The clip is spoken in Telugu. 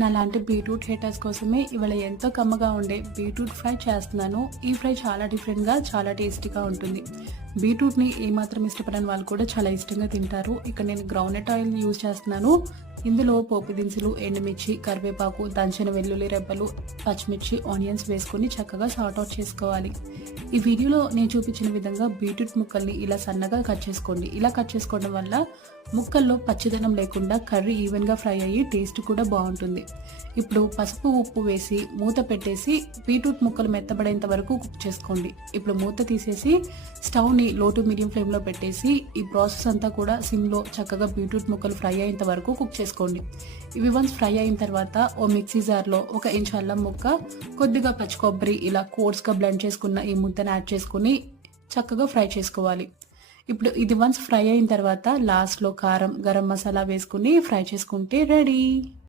నాలాంటి బీట్రూట్ హేటర్స్ కోసమే ఇవాళ ఎంతో కమ్మగా ఉండే బీట్రూట్ ఫ్రై చేస్తున్నాను. ఈ ఫ్రై చాలా డిఫరెంట్‌గా, చాలా టేస్టీగా ఉంటుంది. బీట్రూట్‌ని ఏమాత్రం ఇష్టపడని వాళ్ళు కూడా చాలా ఇష్టంగా తింటారు. ఇక్కడ నేను గ్రౌండ్‌నట్ ఆయిల్ యూజ్ చేస్తున్నాను. ఇందులో పోపు దినుసులు, ఎండుమిర్చి, కరివేపాకు, దంచిన వెల్లుల్లి రెబ్బలు, పచ్చిమిర్చి, ఆనియన్స్ వేసుకొని చక్కగా సార్ట్ అవుట్ చేసుకోవాలి. ఈ వీడియోలో నేను చూపించిన విధంగా బీట్రూట్ ముక్కల్ని ఇలా సన్నగా కట్ చేసుకోండి. ఇలా కట్ చేసుకోవడం వల్ల ముక్కల్లో పచ్చిదనం లేకుండా కర్రీ ఈవెన్‌గా ఫ్రై అయ్యి టేస్ట్ కూడా బాగుంటుంది. ఇప్పుడు పసుపు, ఉప్పు వేసి మూత పెట్టేసి బీట్రూట్ ముక్కలు మెత్తబడేంత వరకు కుక్ చేసుకోండి. ఇప్పుడు మూత తీసేసి స్టవ్‌ని లో టు మీడియం ఫ్లేమ్‌లో పెట్టేసి ఈ ప్రాసెస్ అంతా కూడా సిమ్‌లో చక్కగా బీట్రూట్ ముక్కలు ఫ్రై అయ్యేంత వరకు కుక్ చేసుకోండి. ఇవి వన్స్ ఫ్రై అయిన తర్వాత ఓ మిక్సీ జార్‌లో ఒక ఇంచు అల్లం ముక్క, కొద్దిగా పచ్చి కొబ్బరి ఇలా కోర్స్‌గా బ్లెండ్ చేసుకున్న ఈ ముద్దను యాడ్ చేసుకొని చక్కగా ఫ్రై చేసుకోవాలి. ఇప్పుడు ఇది వన్స్ ఫ్రై అయిన తర్వాత లాస్ట్‌లో కారం, గరం మసాలా వేసుకొని ఫ్రై చేసుకుంటే రెడీ.